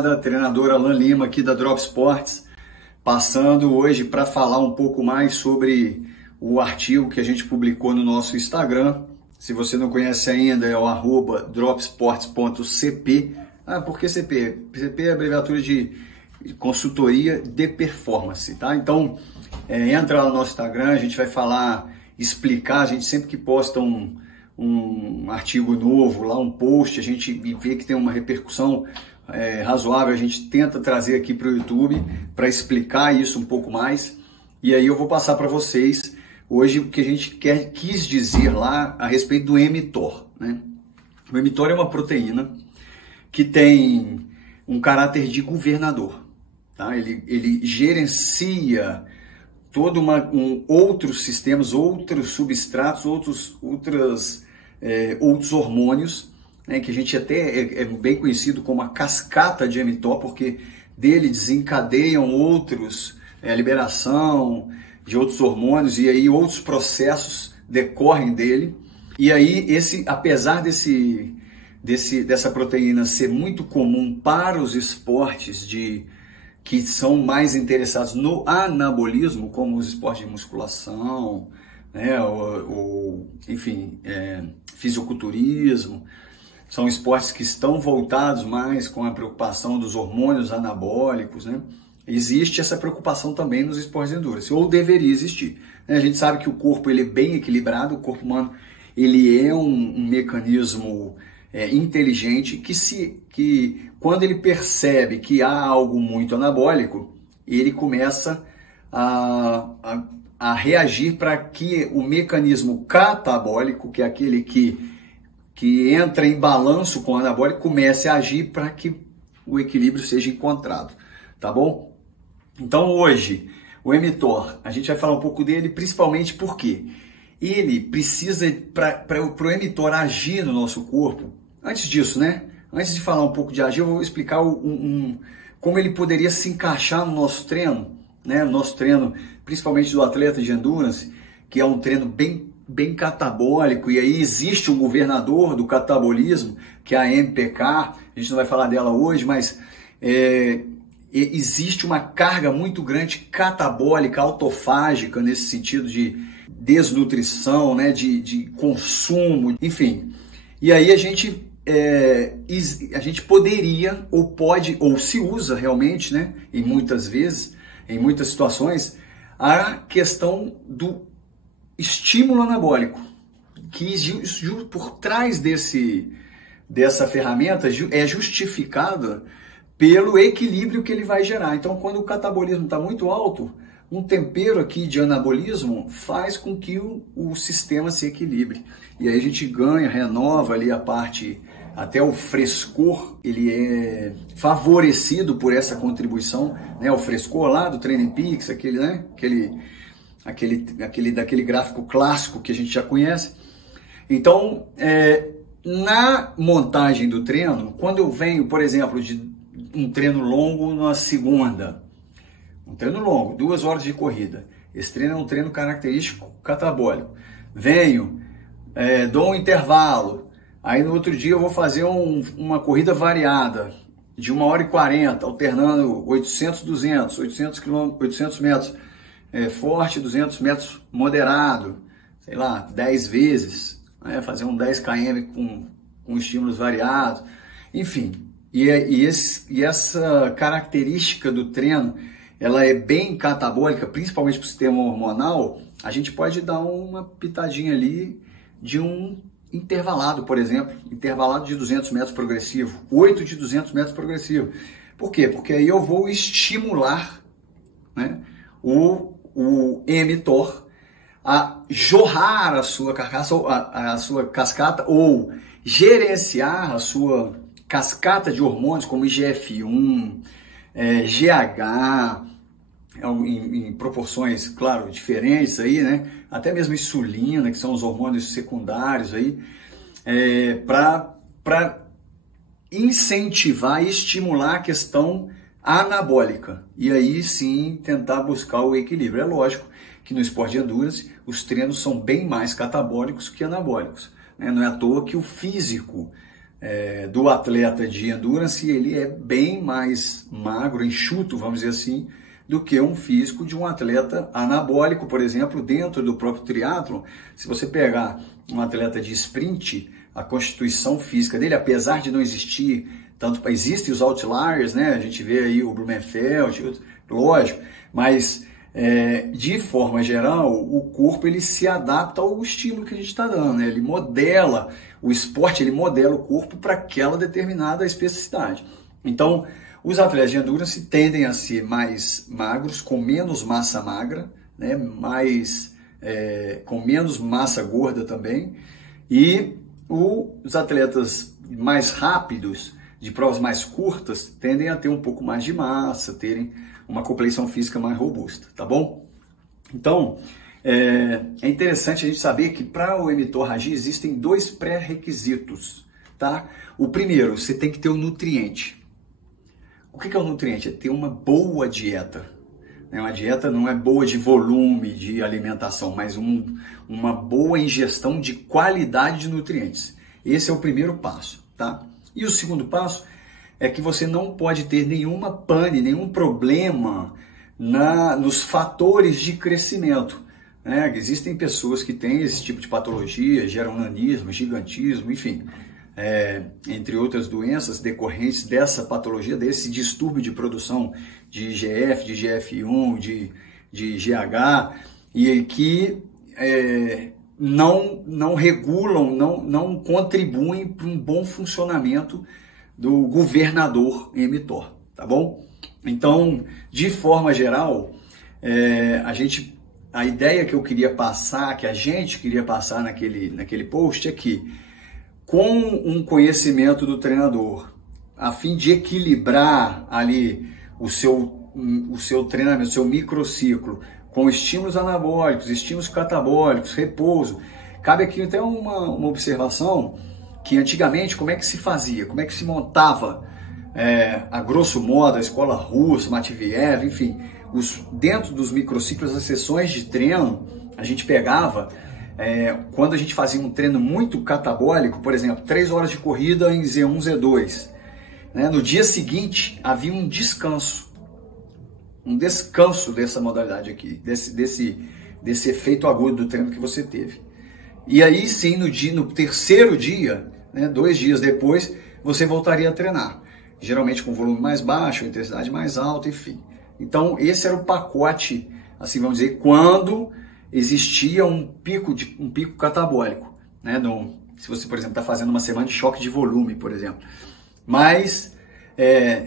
rapaziada, treinador Alan Lima aqui da Drop Sports, passando hoje para falar um pouco mais sobre o artigo que a gente publicou no nosso Instagram. Se você não conhece ainda, é o @dropsports.cp. Por que CP? CP é abreviatura de consultoria de performance, tá? Então, entra lá no nosso Instagram, a gente vai falar, explicar, a gente sempre que posta um artigo novo, lá um post, a gente vê que tem uma repercussão razoável, a gente tenta trazer aqui para o YouTube para explicar isso um pouco mais. E aí eu vou passar para vocês hoje o que a gente quis dizer lá a respeito do mTOR, né? O mTOR é uma proteína que tem um caráter de governador, tá? Ele gerencia outros sistemas, outros substratos, outros hormônios, né, que a gente até é bem conhecido como a cascata de mTOR, porque dele desencadeiam a liberação de outros hormônios, e aí outros processos decorrem dele. E aí, apesar dessa proteína ser muito comum para os esportes que são mais interessados no anabolismo, como os esportes de musculação, né, fisiculturismo, são esportes que estão voltados mais com a preocupação dos hormônios anabólicos, né? Existe essa preocupação também nos esportes de endurance, ou deveria existir. A gente sabe que o corpo ele é bem equilibrado, o corpo humano ele é um mecanismo inteligente que quando ele percebe que há algo muito anabólico, ele começa a reagir para que o mecanismo catabólico, que é aquele que entra em balanço com o anabólico, comece a agir para que o equilíbrio seja encontrado, tá bom? Então hoje, o mTOR, a gente vai falar um pouco dele, principalmente porque ele precisa, para o mTOR agir no nosso corpo. Antes disso, né? Antes de falar um pouco de agir, eu vou explicar como ele poderia se encaixar no nosso treino, né? No nosso treino, principalmente do atleta de endurance, que é um treino bem catabólico, e aí existe um governador do catabolismo, que é a MPK, a gente não vai falar dela hoje, mas existe uma carga muito grande catabólica, autofágica, nesse sentido de desnutrição, né? de consumo, enfim. E aí a gente poderia, ou pode, ou se usa realmente, né? Em muitas vezes, em muitas situações, a questão do estímulo anabólico, que por trás dessa ferramenta é justificada pelo equilíbrio que ele vai gerar. Então, quando o catabolismo está muito alto, um tempero aqui de anabolismo faz com que o sistema se equilibre. E aí a gente ganha, renova ali a parte, até o frescor, ele é favorecido por essa contribuição, né? O frescor lá do Training Peaks, daquele gráfico clássico que a gente já conhece. Então, na montagem do treino, quando eu venho, por exemplo, de um treino longo na segunda, um treino longo, 2 horas de corrida, esse treino é um treino característico catabólico, venho, dou um intervalo, aí no outro dia eu vou fazer uma corrida variada, de 1h40, alternando 800, 200, 800 metros forte, 200 metros moderado, sei lá, 10 vezes, né? Fazer um 10 km com estímulos variados, enfim. E essa característica do treino, ela é bem catabólica, principalmente para o sistema hormonal. A gente pode dar uma pitadinha ali de um intervalado, por exemplo, intervalado de 200 metros progressivo, 8 de 200 metros progressivo. Por quê? Porque aí eu vou estimular, né, o mTOR a jorrar a sua carcaça, a sua cascata, ou gerenciar a sua cascata de hormônios como IGF-1, GH, em proporções, claro, diferentes aí, né? Até mesmo insulina, que são os hormônios secundários aí, para incentivar e estimular a questão anabólica. E aí sim tentar buscar o equilíbrio. É lógico que no esporte de endurance os treinos são bem mais catabólicos que anabólicos, né? Não é à toa que o físico do atleta de endurance, ele é bem mais magro, enxuto, vamos dizer assim, do que um físico de um atleta anabólico, por exemplo, dentro do próprio triatlon. Se você pegar um atleta de sprint, a constituição física dele, apesar de não existir, existem os outliers, né? A gente vê aí o Blumenfeld, lógico, mas de forma geral, o corpo ele se adapta ao estímulo que a gente está dando, né? Ele modela, o esporte ele modela o corpo para aquela determinada especificidade. Então, os atletas de endurance tendem a ser mais magros, com menos massa magra, né? Com menos massa gorda também, e os atletas mais rápidos, de provas mais curtas, tendem a ter um pouco mais de massa, terem uma compleição física mais robusta, tá bom? Então, é interessante a gente saber que para o mTOR agir existem 2 pré-requisitos, tá? O primeiro, você tem que ter o nutriente. O que é o nutriente? É ter uma boa dieta. Uma dieta não é boa de volume de alimentação, mas uma boa ingestão de qualidade de nutrientes. Esse é o primeiro passo, tá? E o segundo passo é que você não pode ter nenhuma pane, nenhum problema nos fatores de crescimento, né? Existem pessoas que têm esse tipo de patologia, geram nanismo, gigantismo, enfim, entre outras doenças decorrentes dessa patologia, desse distúrbio de produção de IGF, de IGF-1, de GH, e que não regulam, não contribuem para um bom funcionamento do governador mTOR, tá bom? Então, de forma geral, a ideia que eu queria passar, que a gente queria passar naquele post é que, com um conhecimento do treinador, a fim de equilibrar ali o seu treinamento, o seu microciclo, com estímulos anabólicos, estímulos catabólicos, repouso. Cabe aqui até uma observação que antigamente como é que se fazia, como é que se montava, a grosso modo, a escola russa, Matveev, enfim, dentro dos microciclos, as sessões de treino, a gente pegava, quando a gente fazia um treino muito catabólico, por exemplo, 3 horas de corrida em Z1, Z2, né? No dia seguinte havia um descanso dessa modalidade aqui, desse efeito agudo do treino que você teve. E aí sim, no terceiro dia, né, 2 dias depois, você voltaria a treinar, geralmente com volume mais baixo, intensidade mais alta, enfim. Então esse era o pacote, assim vamos dizer, quando existia um pico catabólico, né? Se você, por exemplo, está fazendo uma semana de choque de volume, por exemplo. Mas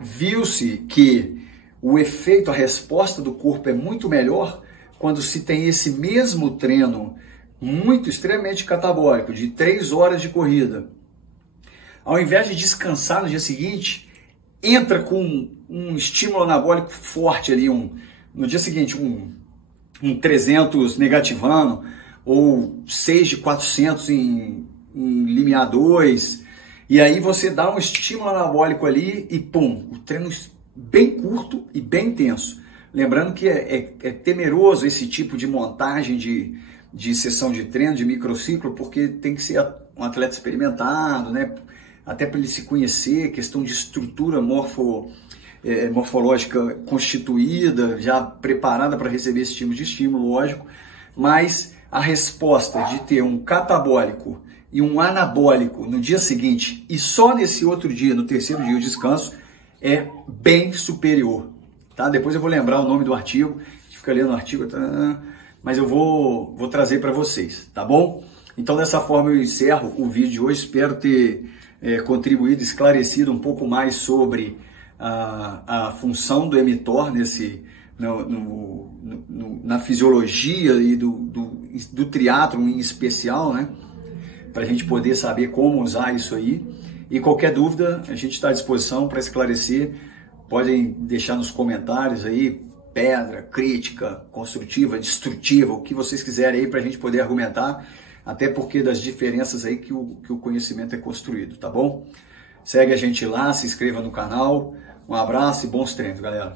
viu-se que o efeito, a resposta do corpo é muito melhor quando se tem esse mesmo treino extremamente catabólico, de 3 horas de corrida. Ao invés de descansar no dia seguinte, entra com um estímulo anabólico forte ali, no dia seguinte, um 300 negativando, ou 6 de 400 em limiar 2, e aí você dá um estímulo anabólico ali e pum, o treino bem curto e bem intenso. Lembrando que é temeroso esse tipo de montagem de sessão de treino, de microciclo, porque tem que ser um atleta experimentado, né? Até para ele se conhecer, questão de estrutura morfológica constituída, já preparada para receber esse tipo de estímulo, lógico, mas a resposta de ter um catabólico e um anabólico no dia seguinte e só nesse outro dia, no terceiro dia, o descanso, é bem superior, tá? Depois eu vou lembrar o nome do artigo, a gente fica lendo o artigo, mas eu vou trazer para vocês, tá bom? Então dessa forma eu encerro o vídeo de hoje, espero ter contribuído, esclarecido um pouco mais sobre a função do mTOR na fisiologia e do triatlon em especial, né? Para a gente poder saber como usar isso aí. E qualquer dúvida, a gente está à disposição para esclarecer. Podem deixar nos comentários aí, pedra, crítica, construtiva, destrutiva, o que vocês quiserem aí para a gente poder argumentar, até porque das diferenças aí que o conhecimento é construído, tá bom? Segue a gente lá, se inscreva no canal. Um abraço e bons treinos, galera.